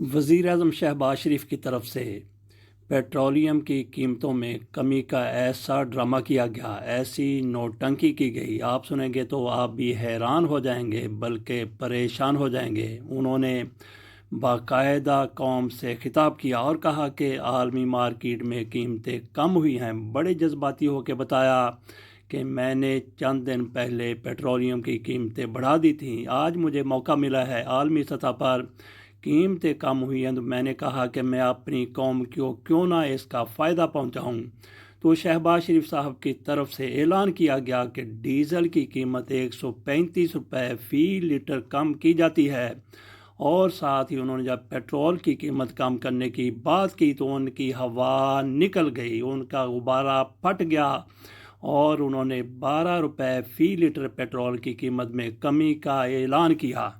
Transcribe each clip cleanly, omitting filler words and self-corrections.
वज़ीर आज़म शहबाज शरीफ की तरफ से पेट्रोलियम की कीमतों में कमी का ऐसा ड्रामा किया गया, ऐसी नौटंकी की गई, आप सुनेंगे तो आप भी हैरान हो जाएंगे बल्कि परेशान हो जाएंगे। उन्होंने बाकायदा कौम से खिताब किया और कहा कि आलमी मार्केट में कीमतें कम हुई हैं। बड़े जज्बाती होकर बताया कि मैंने चंद दिन पहले पेट्रोलियम की कीमतें बढ़ा दी थीं, आज मुझे मौका मिला है, आलमी सतह पर कीमतें कम हुई हैं तो मैंने कहा कि मैं अपनी कौम को क्यों ना इसका फ़ायदा पहुंचाऊं। तो शहबाज शरीफ साहब की तरफ से ऐलान किया गया कि डीज़ल की कीमत 135 रुपये फ़ी लीटर कम की जाती है। और साथ ही उन्होंने जब पेट्रोल की कीमत कम करने की बात की तो उनकी हवा निकल गई, उनका गुब्बारा फट गया और उन्होंने 12 रुपये फ़ी लीटर पेट्रोल की कीमत में कमी का ऐलान किया।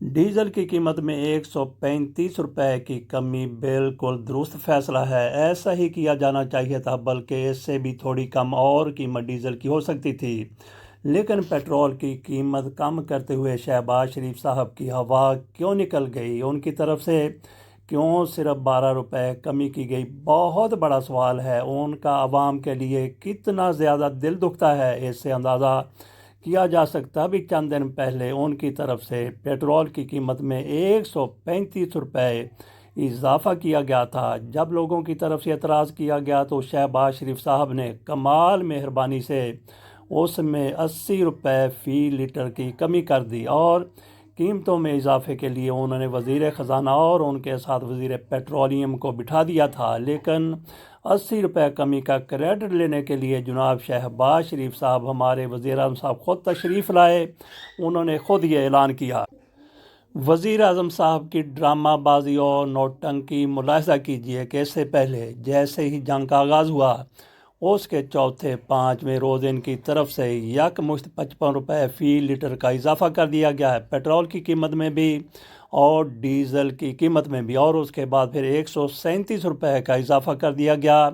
डीजल की कीमत में 135 रुपये की कमी बिल्कुल दुरुस्त फैसला है, ऐसा ही किया जाना चाहिए था, बल्कि इससे भी थोड़ी कम और कीमत डीजल की हो सकती थी। लेकिन पेट्रोल की कीमत कम करते हुए शहबाज शरीफ साहब की हवा क्यों निकल गई, उनकी तरफ से क्यों सिर्फ 12 रुपये कमी की गई, बहुत बड़ा सवाल है। उनका आवाम के लिए कितना ज़्यादा दिल दुखता है, इससे अंदाज़ा किया जा सकता। भी चंद दिन पहले उनकी तरफ से पेट्रोल की कीमत में 135 रुपये इजाफ़ा किया गया था। जब लोगों की तरफ से एतराज़ किया गया तो शहबाज शरीफ साहब ने कमाल मेहरबानी से उसमें 80 रुपये फ़ी लीटर की कमी कर दी और कीमतों में इजाफे के लिए उन्होंने वज़ीर ख़जाना और उनके साथ वज़ीर पेट्रोलियम को बिठा दिया था। लेकिन 80 रुपये कमी का क्रेडिट लेने के लिए जनाब शहबाज शरीफ साहब, हमारे वज़ीर आज़म साहब ख़ुद तशरीफ़ लाए, उन्होंने ख़ुद ये ऐलान किया। वज़ीर आज़म साहब की ड्रामाबाजी और नौटंकी मुलाहिज़ा कीजिए कि इससे पहले जैसे ही जंग का आगाज़ हुआ उसके चौथे पाँचवें रोज़ इनकी तरफ से यकमुश्त 55 रुपये फ़ी लीटर का इजाफ़ा कर दिया गया है, पेट्रोल की कीमत में भी और डीज़ल की कीमत में भी। और उसके बाद फिर 137 रुपये का इजाफ़ा कर दिया गया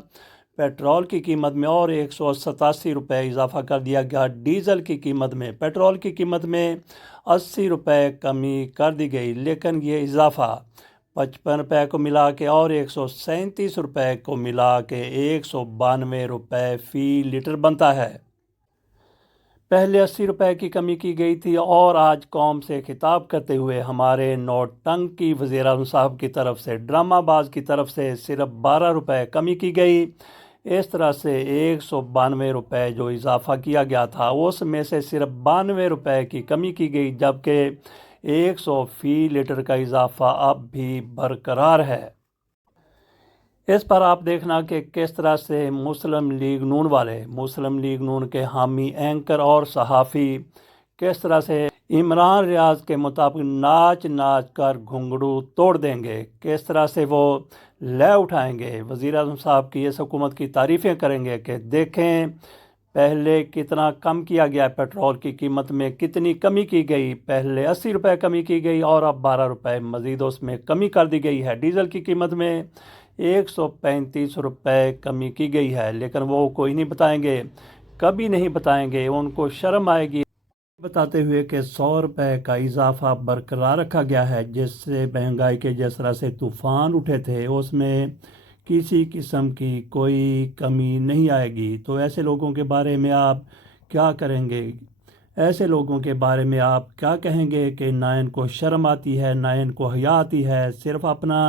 पेट्रोल की कीमत में और 187 रुपये इजाफ़ा कर दिया गया डीज़ल की कीमत में। पेट्रोल की कीमत में 80 रुपये कमी कर दी गई, लेकिन ये इजाफ़ा 55 रुपये को मिला के और 137 रुपये को मिला के 192 रुपये फ़ी लीटर बनता है। पहले 80 रुपये की कमी की गई थी और आज कौम से खिताब करते हुए हमारे नौटंकी वज़ीर आज़म साहब की तरफ से, ड्रामाबाज की तरफ से सिर्फ 12 रुपये कमी की गई। इस तरह से 192 रुपये जो इजाफ़ा किया गया था उसमें से सिर्फ 92 रुपये की कमी की गई, जबकि 100 फ़ी लीटर का इजाफ़ा अब भी बरकरार है। इस पर आप देखना कि किस तरह से मुस्लिम लीग नून वाले, मुस्लिम लीग नून के हामी एंकर और सहाफ़ी किस तरह से इमरान रियाज के मुताबिक नाच नाच कर घुंघरू तोड़ देंगे, किस तरह से वो लय उठाएंगे, वज़ीर आज़म साहब की इस हुकूमत की तारीफ़ें करेंगे कि देखें पहले कितना कम किया गया, पेट्रोल की कीमत में कितनी कमी की गई, पहले 80 रुपये कमी की गई और अब 12 रुपये मज़ीद उसमें कमी कर दी गई है। डीज़ल की कीमत में 135 रुपये कमी की गई है, लेकिन वो कोई नहीं बताएंगे, कभी नहीं बताएंगे, उनको शर्म आएगी बताते हुए कि 100 रुपये का इजाफा बरकरार रखा गया है, जिससे महंगाई के जिस तरह से तूफ़ान उठे थे उसमें किसी किस्म की कोई कमी नहीं आएगी। तो ऐसे लोगों के बारे में आप क्या करेंगे, ऐसे लोगों के बारे में आप क्या कहेंगे कि ना इनको शर्म आती है ना इनको हया आती है, सिर्फ अपना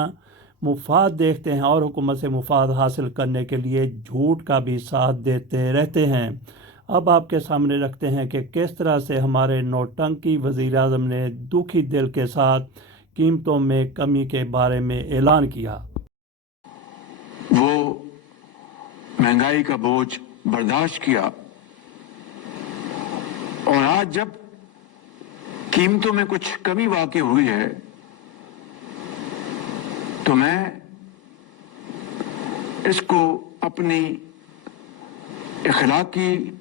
मुफाद देखते हैं और हुकूमत से मुफाद हासिल करने के लिए झूठ का भी साथ देते रहते हैं। अब आपके सामने रखते हैं कि किस तरह से हमारे नौटंकी वज़ीर आज़म ने दुखी दिल के साथ कीमतों में कमी के बारे में ऐलान किया। वो महंगाई का बोझ बर्दाश्त किया और आज जब कीमतों में कुछ कमी वाक़ई हुई है तो मैं इसको अपनी इखलाकी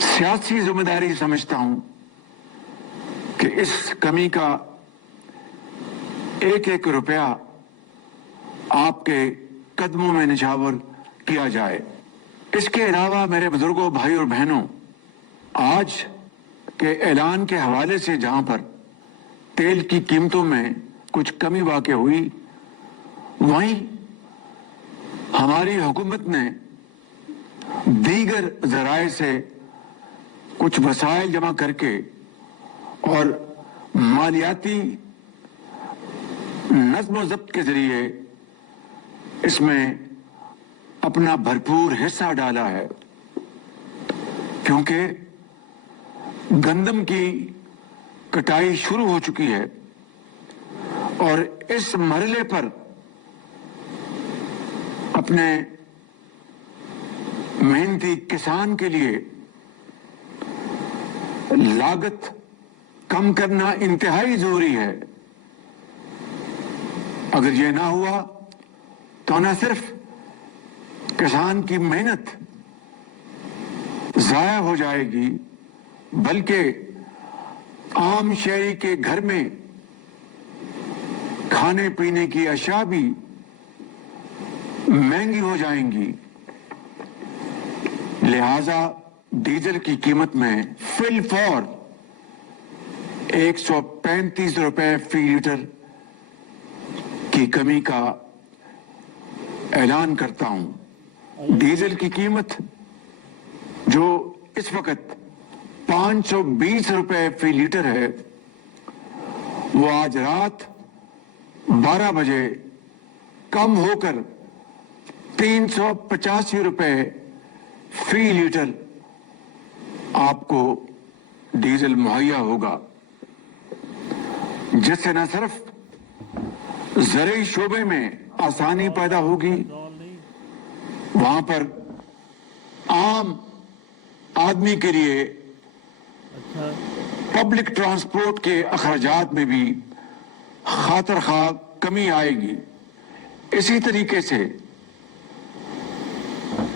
सियासी जिम्मेदारी समझता हूं कि इस कमी का एक एक रुपया आपके कदमों में निछावर किया जाए। इसके अलावा मेरे बुजुर्गों, भाई और बहनों, आज के ऐलान के हवाले से जहां पर तेल की कीमतों में कुछ कमी वाक़ हुई, वहीं हमारी हुकूमत ने दीगर ज़राए से कुछ वसाइल जमा करके और मालियाती नज़्म ज़ब्त के ज़रिए इसमें अपना भरपूर हिस्सा डाला है, क्योंकि गंदम की कटाई शुरू हो चुकी है और इस मरहले पर अपने मेहनती किसान के लिए लागत कम करना इंतहाई जरूरी है। अगर यह ना हुआ तो न सिर्फ किसान की मेहनत जाया हो जाएगी, बल्कि आम शहरी के घर में खाने पीने की अशिया भी महंगी हो जाएंगी। लिहाजा डीजल की कीमत में फिल फॉर 135 रुपए फी लीटर की कमी का ऐलान करता हूं। डीजल की कीमत जो इस वक्त 520 रुपए फी लीटर है, वो आज रात 12 बजे कम होकर 385 रुपए फी लीटर आपको डीजल मुहैया होगा, जिससे न सिर्फ ज़राई शोबे में आसानी पैदा होगी, वहां पर आम आदमी के लिए पब्लिक ट्रांसपोर्ट के अखराजात में भी खातर खा कमी आएगी। इसी तरीके से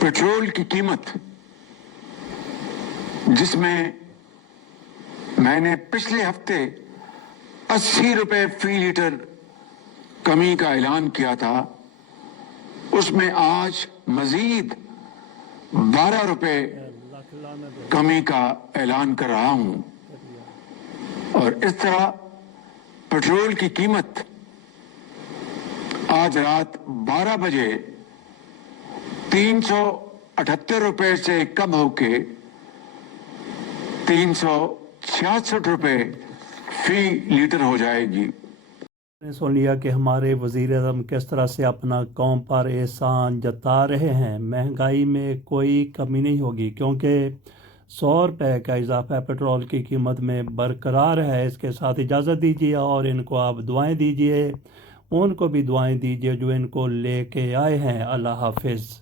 पेट्रोल की कीमत, जिसमें मैंने पिछले हफ्ते 80 रुपए फी लीटर कमी का ऐलान किया था, उसमें आज मजीद 12 रुपए कमी का ऐलान कर रहा हूं और इस तरह पेट्रोल की कीमत आज रात 12 बजे 378 रुपए से कम होके 366 रुपए फी लीटर हो जाएगी। सुन लिया कि हमारे वज़ीर-ए-आज़म किस तरह से अपना कौम पर एहसान जता रहे हैं। महंगाई में कोई कमी नहीं होगी, क्योंकि 100 रुपये का इजाफा पेट्रोल की कीमत में बरकरार है। इसके साथ इजाज़त दीजिए और इनको आप दुआएं दीजिए, उनको भी दुआएं दीजिए जो इनको लेके आए हैं। अल्लाह हाफिज़।